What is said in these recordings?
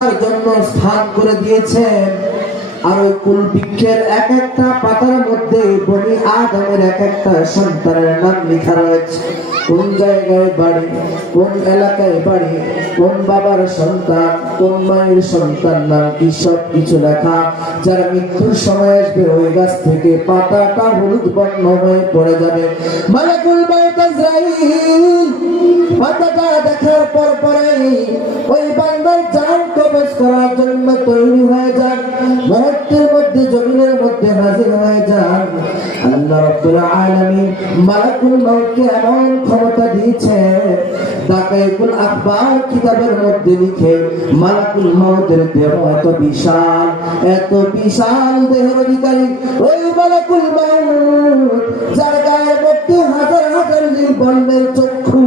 জন্য স্থান করে দিয়েছেন। আর ওই কুল বৃক্ষের এক একটা পাতার মধ্যে বনি আদমের এক একটা সন্তানের নাম লেখা রয়েছে। কোন জায়গায় বাড়ি, কোন এলাকায় বাড়ি, কোন বাবার সন্তান, কোন মায়ের সন্তান, নাম কি সব কিছু লেখা। যারা মৃত্যুর সময় আসবে ওই গাছ থেকে পাতাটা হলুদ বর্ণ হয়ে পড়ে যাবে। মালাকুল মউত আজরাইল পাতাটা দেখার পর পরেই ওই বান্দার জান কবজ করার জন্য তৈরি হয়ে যান। মুহূর্তের মধ্যে জমিনের মধ্যে হাজির হয়ে যান। আল্লাহ রাব্বুল আলামিন মালাকুল মউতকে এমন ক্ষমতা দিয়েছে, দাকাইকুল আখবার কিতাবের মধ্যে লিখে মালাকুল মউতের দেহ এত বিশাল দেহের অধিকারী ওই মালাকুল মউত, যার গায়ের মধ্যে হাজার হাজার জীবনের চক্ষু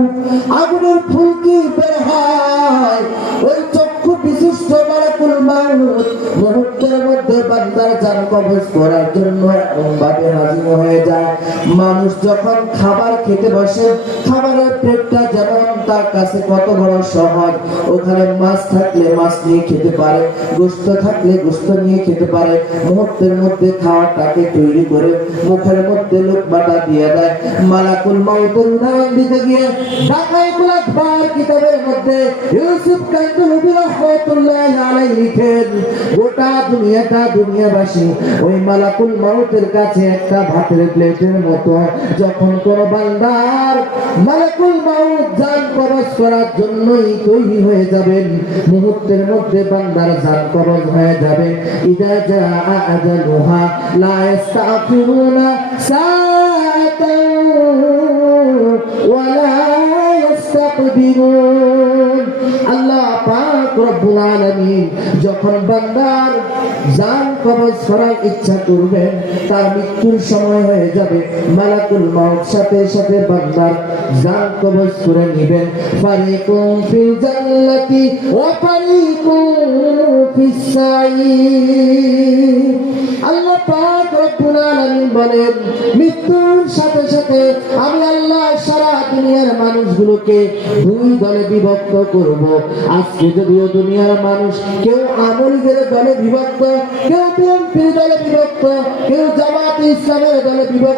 আগুনের ফুলকি বের হয়। ওই চক্ষু বিশিষ্ট মালাকুল মউত মুহূর্তের মধ্যে বান্দার জান কবজ করার জন্য এমন ভাবে হাজির হয়ে যায়। মানুষ যখন খাবার খেতে বসে, খাবারের প্লেটটা যেমন তার কাছে কত বড় সহজ, ওখানে মাছ থাকলে মাছ নিয়ে খেতে পারে, গোশত থাকলে গোশত নিয়ে খেতে পারে। মুহূর্তের মধ্যে খাওয়াটাকে তৈরি করে মুখের মধ্যে লোকমাটা দিয়ে দেয়। মালাকুল মউতের উদাহরণ দিতে গিয়ে দাকাইকুল আখবার কিতাবের মধ্যে ইউসুফ কান্দুলবি রাহমাতুল্লাহি আলাইহি লিখেন, গোটা দুনিয়াবাসী ওই মালাকুল মউতের কাছে একটা ভাতের প্লেটের মতো। যখন কোন বান্দার মালাকুল মউত জান কবজ করার জন্যই তৈরি হয়ে যাবেন, মুহূর্তের মধ্যে বান্দার জান কবজ হয়ে যাবে। ইদা জাআ আজালুহা লা ইস্তাগফিরুনা সাআতান ওয়া লা ইস্তাকবিরুন। আল্লাহ পাক রব্বুল আলামিন যখন বান্দার জান কবজ করার ইচ্ছা করবেন, তার মৃত্যুর সময় হয়ে যাবে, মালাকুল মউত সাথে সাথে বান্দার জান কবজ করে নেবেন। ফারিকুম ফিল জান্নাতি ওয়া ফারিকুম ফিস সাঈর। আল্লাহ পাক রব্বুল আলামিন বলেন, মৃত্যুর সাথে সাথে আমি আল্লাহ সারা দুনিয়ার মানুষগুলোকে দুই দলে বিভক্ত করব। আজকে যদিও দুনিয়ার মানুষ কেউ আমলীদের দলে বিভক্ত, কেউ বিএনপির দলে বিভক্ত, কেউ জামাতে ইসলামের দলে বিভক্ত।